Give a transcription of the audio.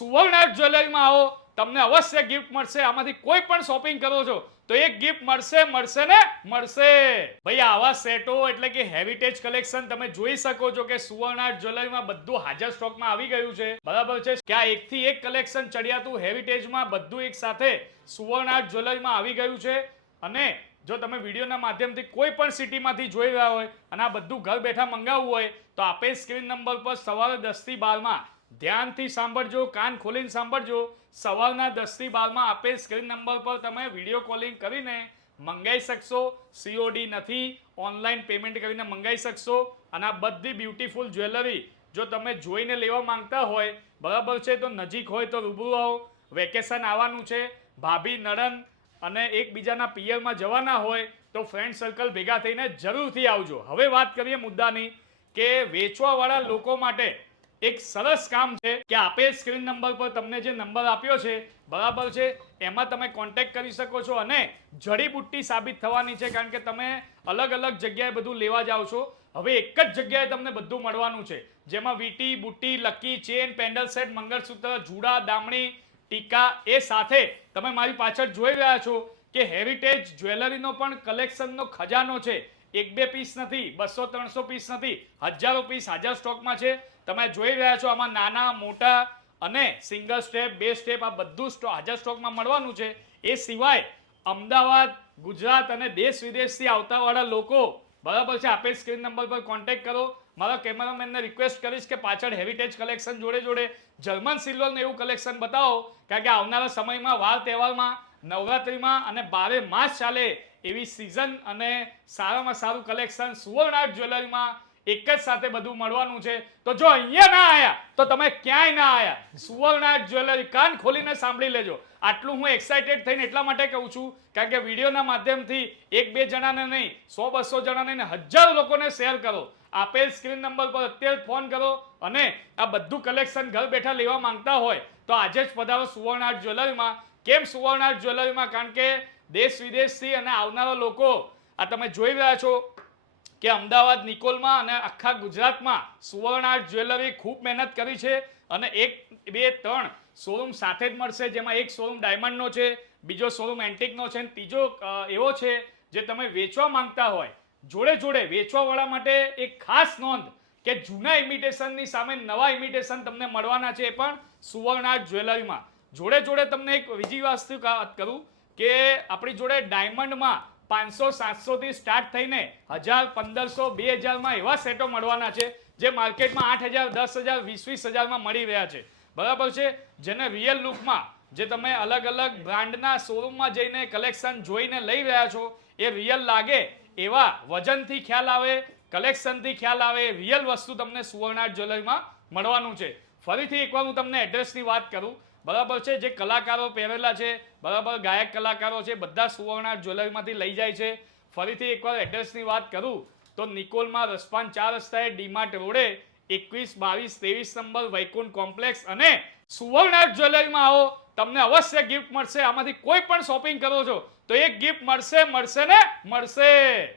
સુવર્ણ જ્વેલરીમાં આવો. તમને અવશ્ય ગિફ્ટ મળશે. આમાંથી કોઈ પણ શોપિંગ કરો છો, તો એક ગિફ્ટ મળશે મળશે ને મળશે. ભાઈ આવા સેટો એટલે કે હેરિટેજ કલેક્શન તમે જોઈ શકો છો કે સુવર્ણ જ્વેલરીમાં બધું હાજર સ્ટોકમાં આવી ગયું છે. બરાબર છે? કે આ એકથી એક કલેક્શન ચડિયાતું હેરિટેજમાં બધું એક સાથે સુવર્ણ જ્વેલરીમાં આવી ગયું છે. અને જો તમે વિડીયોના માધ્યમથી કોઈ પણ સિટીમાંથી જોઈ રહ્યા હોય અને આ બધું ઘર બેઠા મંગાવવું હોય, તો આપે સ્ક્રીન નંબર પર સવારે દસથી બારમાં ધ્યાનથી સાંભળજો, કાન ખોલીને સાંભળજો. સવારના દસથી બારમાં આપેલ સ્ક્રીન નંબર પર તમે વીડિયો કોલિંગ કરીને મંગાઈ શકશો. સીઓડી નથી, ઓનલાઈન પેમેન્ટ કરીને મંગાવી શકશો. અને આ બધી બ્યુટીફુલ જ્વેલરી જો તમે જોઈને લેવા માંગતા હોય, બરાબર છે, તો નજીક હોય તો રૂબરૂ આવો. વેકેશન આવવાનું છે, ભાભી નડન અને એકબીજાના પિયરમાં જવાના હોય, તો ફ્રેન્ડ સર્કલ ભેગા થઈને જરૂરથી આવજો. હવે વાત કરીએ મુદ્દાની કે વેચવાવાળા લોકો માટે એક સરસ કામ છે કે આપે સ્ક્રીન નંબર પર તમને જે નંબર આપ્યો છે, બરાબર છે, એમાં તમે કોન્ટેક્ટ કરી શકો છો અને જડીબુટ્ટી સાબિત થવાની છે, કારણ કે તમે અલગ અલગ જગ્યાએ બધું લેવા જાઓ છો. હવે એક જ જગ્યાએ તમને બધું મળવાનું છે, જેમાં વીટી, બુટ્ટી, લકી ચેન પેન્ડલ સેટ મંગળસૂત્ર, જુડા, દામણી, ટીકા એ સાથે તમે મારી પાછળ જોઈ રહ્યા છો કે હેરિટેજ જ્વેલરીનો પણ કલેક્શનનો ખજાનો છે. એક બે પીસ નથી, બસો, ત્રણસો પીસ નથી. હજારો પીસ હાજર સ્ટોકમાં છે. તમે જોઈ રહ્યા છો આમાં નાના, મોટા અને સિંગલ સ્ટેપ બે સ્ટેપ આ બધું સ્ટો હાજર સ્ટોકમાં મળવાનું છે. એ સિવાય અમદાવાદ, ગુજરાત અને દેશ વિદેશથી આવતાવાળા લોકો, બરાબર છે, આપેલ સ્ક્રીન નંબર પર કોન્ટેક્ટ કરો. મારા કેમેરામેનને રિક્વેસ્ટ કરીશ કે પાછળ હેરિટેજ કલેક્શન જોડે જોડે જર્મન સિલ્વરનું એવું કલેક્શન બતાવો. કારણ કે આવનારા સમયમાં વાર તહેવારમાં નવરાત્રિમાં અને બારે માસ ચાલે એવી સિઝન અને સારામાં સારું કલેક્શન સુવર્ણાર્ટ જ્વેલરીમાં એક જ સાથે બધું મળવાનું છે. તો જો અહીંયા ના આયા તો તમે ક્યાંય ના આયા. સુવર્ણાર્ટ જ્વેલરી કાન ખોલીને સાંભળી લેજો. આટલું હું એક્સાઇટેડ થઈને એટલા માટે કહું છું કારણ કે વિડીયોના માધ્યમથી એક બે જણાને નહીં સો બસો જણાને નહીં, હજારો લોકોને શેર કરો. આપેલ સ્ક્રીન નંબર પર અત્યારે ફોન કરો અને આ બધું કલેક્શન ઘર બેઠા લેવા માંગતા હોય તો આજે જ પધારો સુવર્ણાર્ટ જ્વેલરીમાં કેમ સુવર્ણા જ્વેલરીમાં? કારણ કે દેશ વિદેશથી અને આવનારા લોકો, આ તમે જોઈ રહ્યા છો કે અમદાવાદ નિકોલમાં અને આખા ગુજરાતમાં સુવર્ણ જ્વેલરી ખૂબ મહેનત કરી છે અને એક, બે, ત્રણ શોરૂમ સાથે જ મળશે. જેમાં એક શોરૂમ ડાયમંડનો છે, બીજો શોરૂમ એન્ટિકનો છે અને ત્રીજો એવો છે જે તમે વેચવા માંગતા હોય. જોડે જોડે વેચવાવાળા માટે એક ખાસ નોંધ કે જૂના ઇમિટેશનની સામે નવા ઇમિટેશન તમને મળવાના છે એ પણ સુવર્ણ જ્વેલરીમાં. જોડે જોડે તમને એક બીજી વસ્તુ વાત કરું કે આપણી જોડે ડાયમંડમાં પાંચસો સાતસોથી સ્ટાર્ટ થઈને હજાર, પંદરસો, બે હજારમાં એવા સેટો મળવાના છે જે માર્કેટમાં આઠ હજાર, દસ હજાર, વીસ વીસ હજારમાં મળી રહ્યા છે. બરાબર છે? જેને રિયલ લુકમાં જે તમે અલગ અલગ બ્રાન્ડના શોરૂમમાં જઈને કલેક્શન જોઈને લઈ રહ્યા છો, એ રિયલ લાગે એવા વજનથી ખ્યાલ આવે કલેક્શનથી ખ્યાલ આવે રિયલ વસ્તુ તમને સુવર્ણ જ્વેલરીમાં મળવાનું છે. ફરીથી એકવાર હું તમને એડ્રેસની વાત કરું. બરાબર છે, જે કલાકારો પહેરેલા છે, બરાબર ગાયક કલાકારો છે, બધા સુવર્ણ જ્વેલરીમાંથી લઈ જાય છે. ફરીથી એકવાર એડ્રેસની વાત કરું, તો નિકોલમાં રસપાન ચાર રસ્તાએ ડીમાર્ટ રોડે એકવીસ, બાવીસ, ત્રેવીસ નંબર વૈકુંઠ કોમ્પ્લેક્સ અને સુવર્ણ જ્વેલરીમાં આવો. તમને અવશ્ય ગિફ્ટ મળશે. આમાંથી કોઈ પણ શોપિંગ કરો છો, તો એક ગિફ્ટ મળશે મળશે ને મળશે.